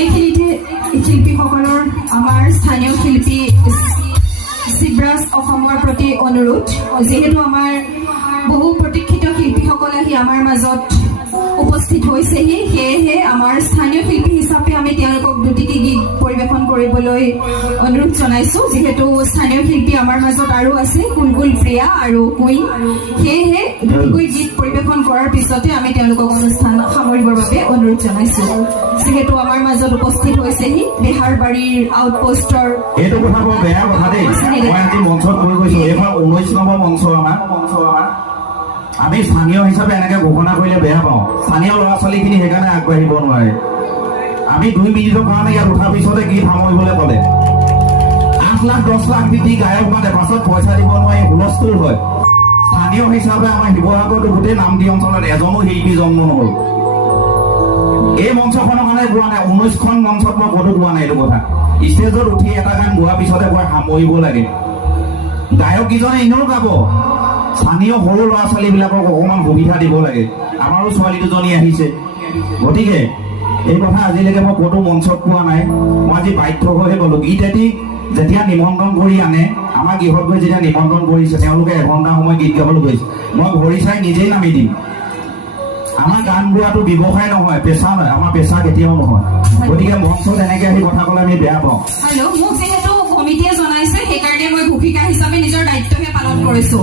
এই শিল্পীসকলৰ আমাৰ স্থানীয় শিল্পী শিৱৰাজ অসমৰ প্ৰতি অনুৰোধ, যিহেতু আমাৰ বহু প্ৰতীক্ষিত শিল্পীসকল আহি আমাৰ মাজত উপস্থিত হৈছেহি, সেয়েহে আমাৰ স্থানীয় শিল্পী হিচাপে আমি তেওঁলোকক দুটিটি গীত পৰিৱেশন কৰিবলৈ অনুৰোধ জনাইছোঁ। যিহেতু স্থানীয় শিল্পী আমাৰ মাজত আৰু আছে, কুলকুল প্ৰিয়া আৰু কুইন, সেয়েহে দুটিকৈ গীত পৰিৱেশন কৰাৰ পিছতে আমি তেওঁলোকক অনুষ্ঠান সামৰিবৰ বাবে অনুৰোধ জনাইছোঁ। যিহেতু আমাৰ মাজত উপস্থিত হৈছেহি বেহাৰবাৰীৰ আউটপোষ্টৰ এইটো কথা বৰ বেয়া কথা দেই। মই আজি মঞ্চত কৈ গৈছোঁ, এইবাৰ 19 নম্বৰ মঞ্চ আমাৰ। আমি স্থানীয় হিচাপে এনেকে ঘোষণা কৰিলে বেয়া পাওঁ। স্থানীয় ল'ৰা ছোৱালীখিনি সেইকাৰণে আগবাঢ়িব নোৱাৰে। আমি 2 মিনিটৰ কাৰণে ইয়াত উঠাৰ পিছতে গীত সামৰিবলৈ ক'লে 8 লাখ 10 লাখ দি গায়ক মানে পাছত পইচা দিব নোৱাৰি হুলস্থুল হয়। স্থানীয় হিচাপে আমাৰ শিৱসাগৰতো গোটেই নামদি অঞ্চলত এজনো শিল্পী জন্ম নহ'ল। এই মঞ্চখনৰ কাৰণে গোৱা নাই, 19খন মঞ্চত মই ক'তো গোৱা নাই এইটো কথা। ষ্টেজত উঠি এটা গান গোৱাৰ পিছতে মই সামৰিব লাগে। গায়ক কেইজনে এনেও গাব, স্থানীয় সৰু ল'ৰা ছোৱালীবিলাকক অকণমান সুবিধা দিব লাগে। আমাৰো ছোৱালী দুজনী আহিছে, গতিকে এই কথা আজিলৈকে মই ক'তো মঞ্চত পোৱা নাই। মই আজি বাধ্য হৈহে গ'লোঁ। গীত এটি যেতিয়া নিমন্ত্ৰণ কৰি আনে, আমাৰ গৃহত গৈ যেতিয়া নিমন্ত্ৰণ কৰিছে, তেওঁলোকে এঘণ্টা সময় গীত গাবলৈ গৈছে, মই ঘড়ী চাই নিজেই নামি দিম। আমাৰ গান গোৱাটো ব্যৱসায় নহয়, পেচা নহয়, আমাৰ পেচা কেতিয়াও নহয়। গতিকে মঞ্চত এনেকৈ আহি কথা ক'লে আমি বেয়া পাওঁ। হেল্ল', মোক যিহেতু কমিটিয়ে জনাইছে, সেইকাৰণে মই ঘোষিকা হিচাপে নিজৰ দায়িত্বহে পালন কৰিছোঁ।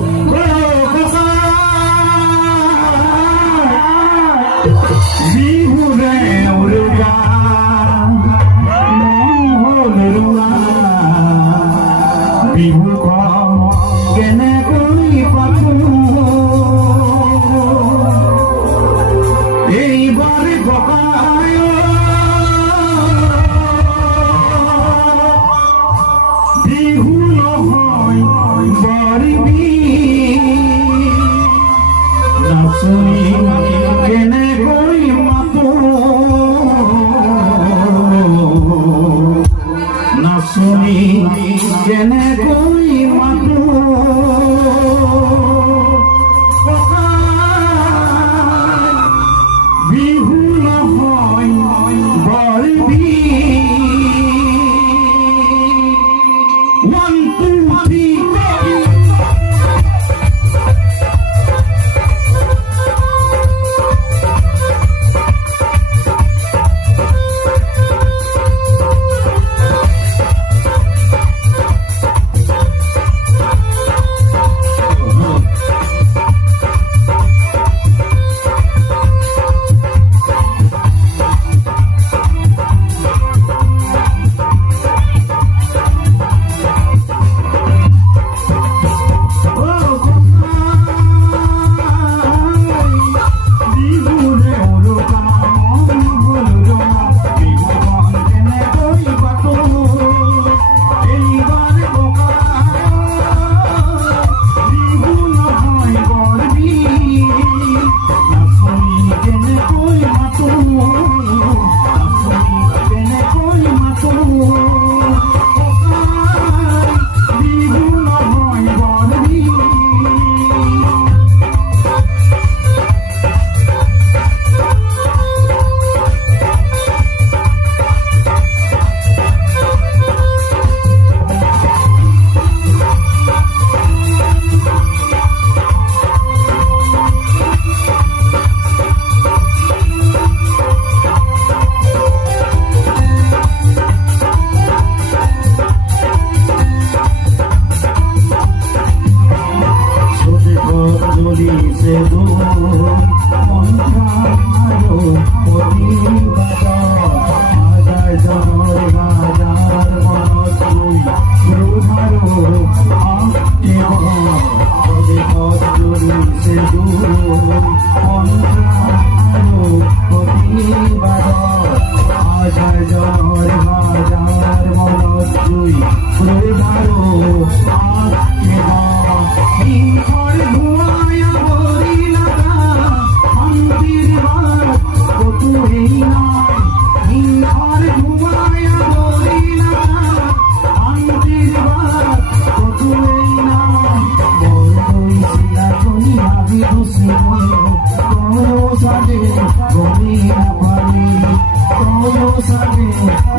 চাগে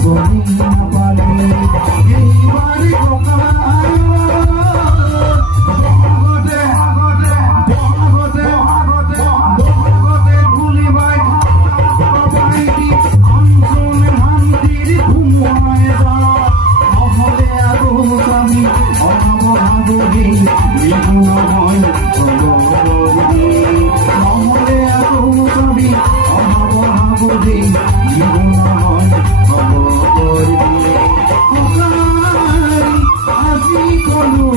বনি নাপালে এইবাৰ ককা আজি কলো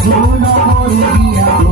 Juna